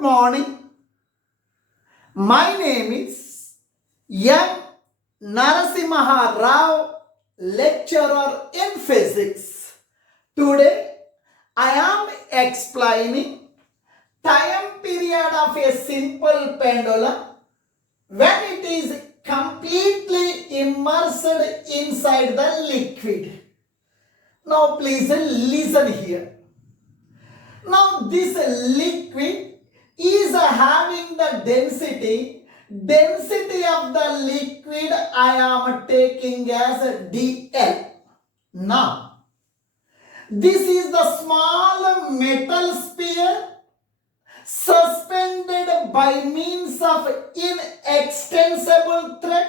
Good morning. My name is NARASIMHARAO, lecturer in physics. Today I am explaining time period of a simple pendulum when it is completely immersed inside the liquid. Now please listen here. Now this liquid is having the density of the liquid I am taking as dl. Now this is the small metal sphere suspended by means of inextensible thread.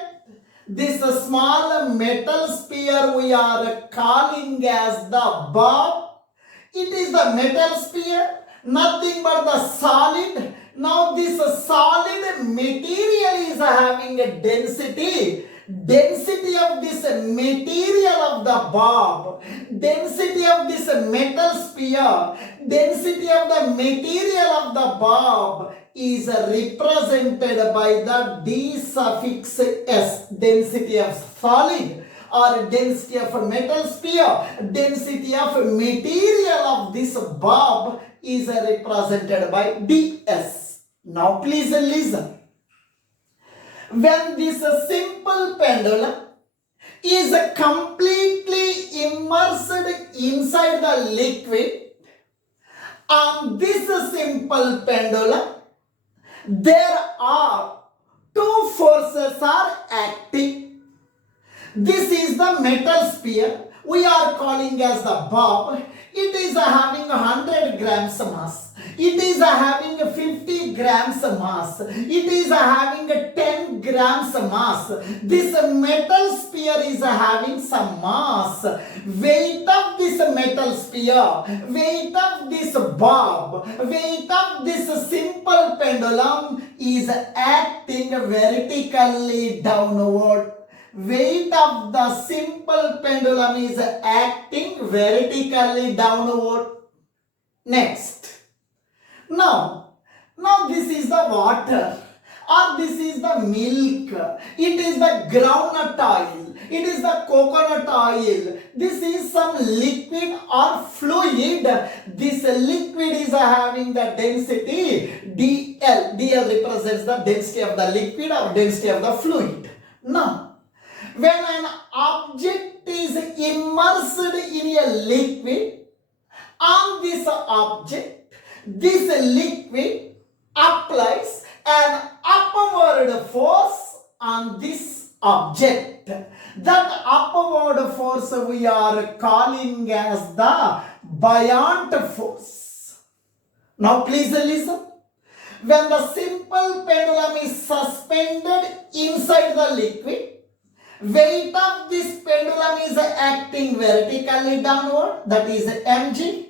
This small metal sphere we are calling as the bob. It is the metal sphere, nothing but the solid. Now this solid material is having a density of this material of the bob, density of this metal sphere, density of the material of the bob is represented by the D suffix S, density of solid or density of a metal sphere, density of material of this bob is represented by ds. Now please listen. When this simple pendulum is completely immersed inside the liquid, on this simple pendulum, there are two forces are acting. This is the metal sphere we are calling as the bob. It is having 100 grams mass. It is having 50 grams mass. It is having 10 grams mass. This metal sphere is having some mass. Weight of this metal sphere, weight of this bob, weight of this simple pendulum is acting vertically downward. Weight of the simple pendulum is acting vertically downward. Next. Now this is the water or this is the milk. It is the groundnut oil. It is the coconut oil. This is some liquid or fluid. This liquid is having the density dl. dl represents the density of the liquid or density of the fluid. Now, when an object is immersed in a liquid, on this object, this liquid applies an upward force on this object. That upward force we are calling as the buoyant force. Now please listen. When the simple pendulum is suspended inside the liquid, weight of this pendulum is acting vertically downward, that is mg.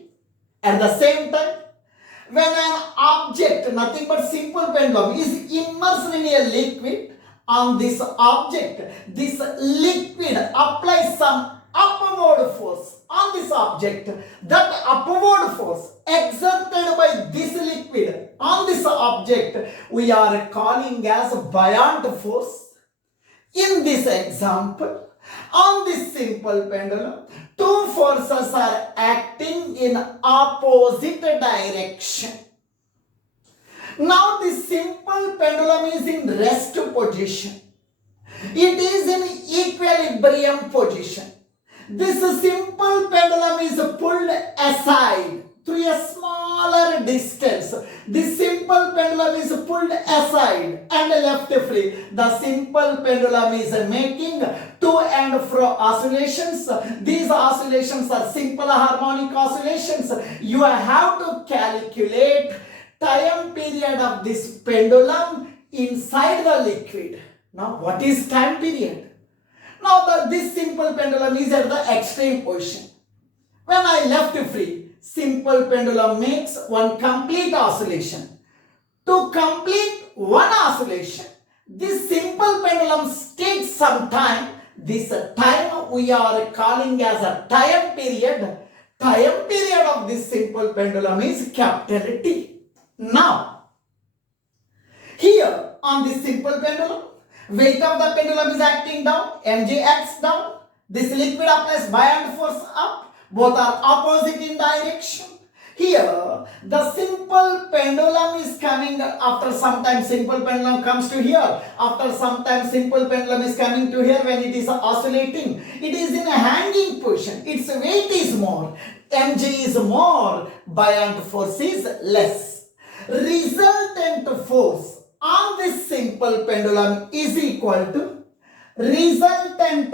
At the same time, when an object, nothing but simple pendulum, is immersed in a liquid, on this object, this liquid applies some upward force on this object. That upward force exerted by this liquid on this object we are calling as buoyant force. In this example, on this simple pendulum, two forces are acting in opposite direction. Now this simple pendulum is in rest position. It is in equilibrium position. This simple pendulum is pulled aside through a smaller distance. This simple pendulum is pulled aside and left free. The simple pendulum is making to and fro oscillations. These oscillations are simple harmonic oscillations. You have to calculate time period of this pendulum inside the liquid. Now what is time period? Now this simple pendulum is at the extreme position. When I left free, simple pendulum makes one complete oscillation. To complete one oscillation, this simple pendulum takes some time. This time we are calling as a time period. Time period of this simple pendulum is capital T. Now, Weight of the pendulum is acting down, mg acts down. This liquid applies buoyant force up. Both are opposite in direction. Here, the simple pendulum is coming. After some time, simple pendulum comes to here. After some time, simple pendulum is coming to here when it is oscillating. It is in a hanging position. Its weight is more. mg is more. Buoyant force is less. Resultant force on this simple pendulum is equal to resultant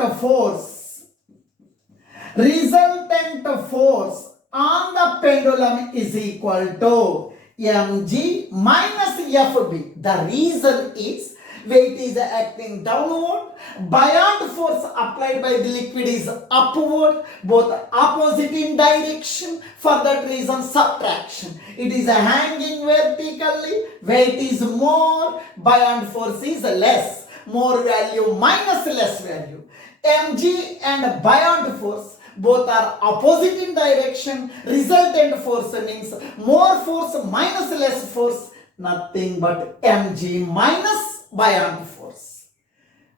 force on the pendulum is equal to mg minus fb. The reason is weight is acting downward, buoyant force applied by the liquid is upward, both opposite in direction. For that reason, subtraction. It is hanging vertically, weight is more, buoyant force is less. More value minus less value. mg and buoyant force both are opposite in direction. Resultant force means more force minus less force, nothing but mg minus buoyant force.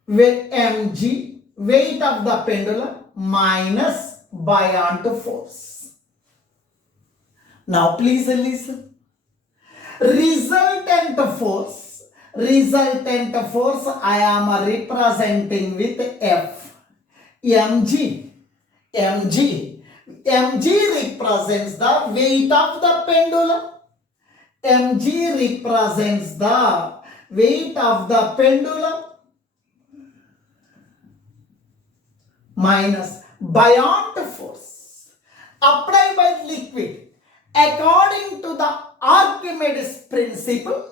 With mg, weight of the pendulum minus buoyant force. Now please listen. Resultant force I am representing with F. mg represents the weight of the pendulum. mg represents the weight of the pendulum minus buoyant force applied by liquid. According to the Archimedes principle,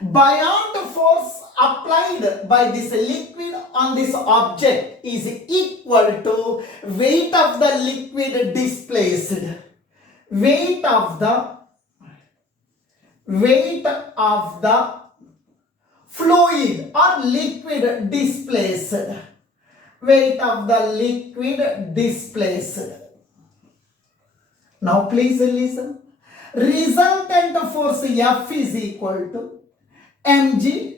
buoyant force applied by this liquid on this object is equal to weight of the liquid displaced. Weight of the fluid or liquid displaced. Weight of the liquid displaced. Now please listen. Resultant force F is equal to mg.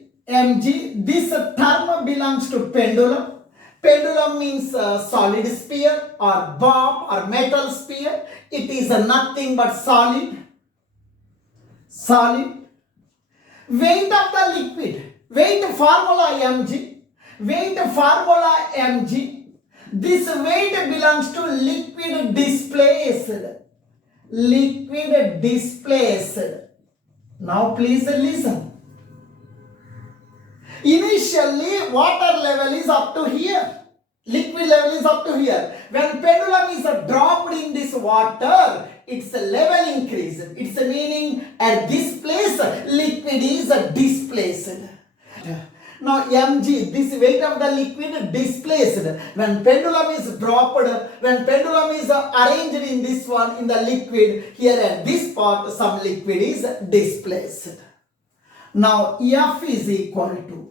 This term belongs to pendulum. Pendulum means solid sphere or bob or metal sphere. It is nothing but solid. Weight of the liquid. Weight formula mg. This weight belongs to liquid displaced. Now please listen. Initially, water level is up to here. Liquid level is up to here. When pendulum is dropped in this water, its level increases. Its meaning at this place, liquid is displaced. Now mg, this weight of the liquid displaced. When pendulum is dropped, when pendulum is arranged in this one, in the liquid, here at this part, some liquid is displaced. Now F is equal to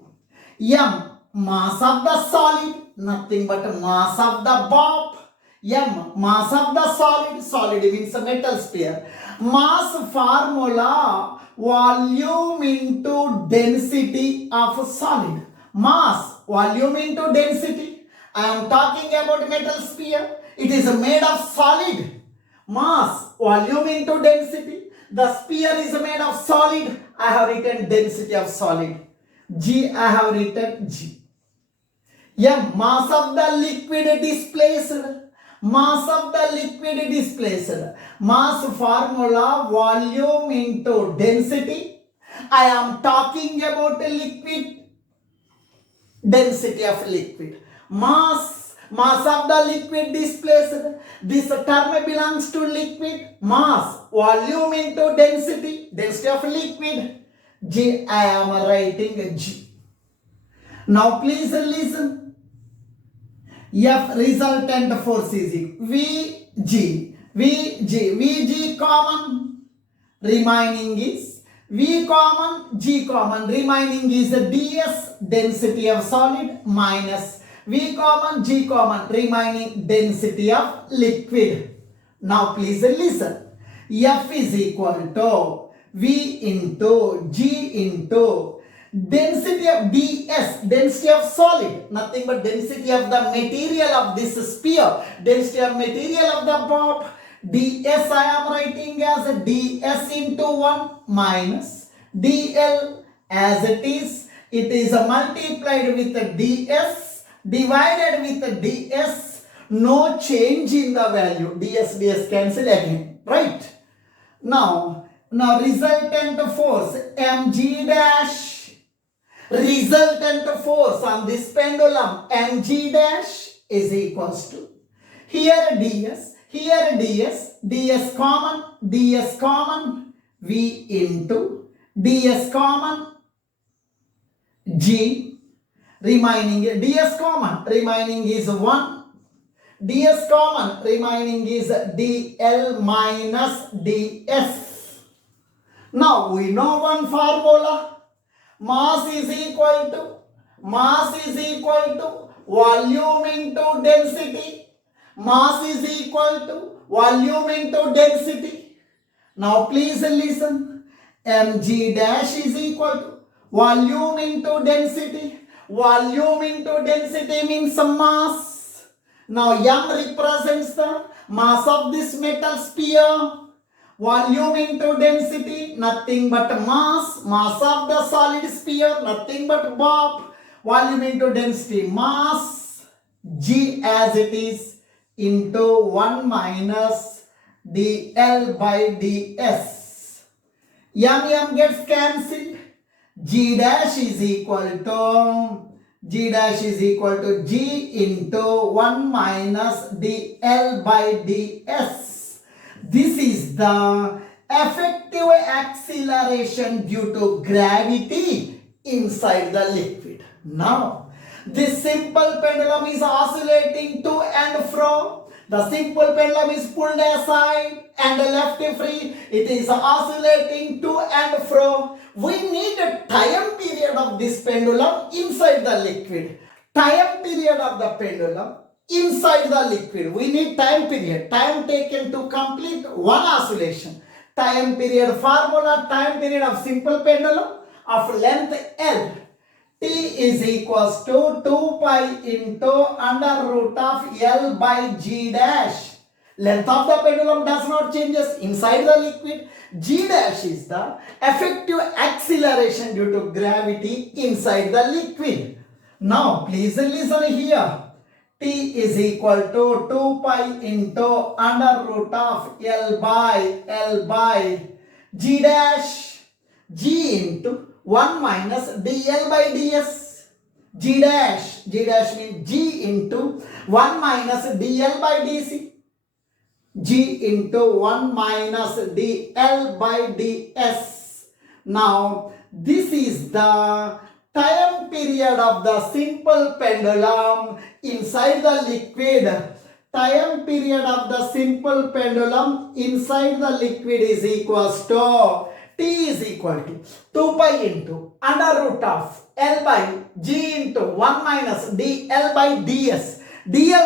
m, mass of the solid, nothing but mass of the bob. M, mass of the solid means a metal sphere. Mass formula, volume into density of solid. Mass, volume into density. I am talking about metal sphere. It is made of solid. Mass, volume into density. The sphere is made of solid. I have written density of solid. G, I have written G. M, mass of the liquid displaced. Mass of the liquid displaced. Mass formula, volume into density. I am talking about a liquid. Density of liquid. Mass of the liquid displaced. This term belongs to liquid. Mass, volume into density. Density of liquid. G, I am writing G. Now please listen. F, resultant force is VG common, remaining is V common, G common, remaining is ds, density of solid, minus V common, G common, remaining density of liquid. Now please listen. F is equal to V into G into density of ds, density of solid, nothing but density of the material of this sphere, density of material of the bob. ds I am writing as ds into 1 minus dl as it is multiplied with the ds divided with the ds, no change in the value, ds cancel again, right? Now resultant force mg dash, resultant force on this pendulum mg dash is equals to, here ds common v into ds common g, remaining ds common remaining is 1, ds common remaining is dl minus ds. Now we know one formula, mass is equal to volume into density, mass is equal to volume into density. Now please listen, mg dash is equal to volume into density, volume into density means mass. Now m represents the mass of this metal sphere, volume into density, nothing but mass of the solid sphere, nothing but bob, volume into density, mass, g as it is into 1 minus dl by ds. M gets cancelled, g dash is equal to g into 1 minus dl by ds. This is the effective acceleration due to gravity inside the liquid. Now, this simple pendulum is oscillating to and fro. The simple pendulum is pulled aside and left free. It is oscillating to and fro. We need a time period of this pendulum inside the liquid. Time period of the pendulum inside the liquid. We need time period. Time taken to complete one oscillation. Time period formula, time period of simple pendulum of length L. T is equals to 2 pi into under root of L by G dash. Length of the pendulum does not changes inside the liquid. G dash is the effective acceleration due to gravity inside the liquid. Now please listen here. T is equal to 2 pi into under root of L by G dash. G into 1 minus dl by ds. G dash means G into 1 minus dl by dc. G into 1 minus dl by ds. Now this is the time period of the simple pendulum inside the liquid. Time period of the simple pendulum inside the liquid is equals to T is equal to 2 pi into under root of L by G into 1 minus dl by ds. dl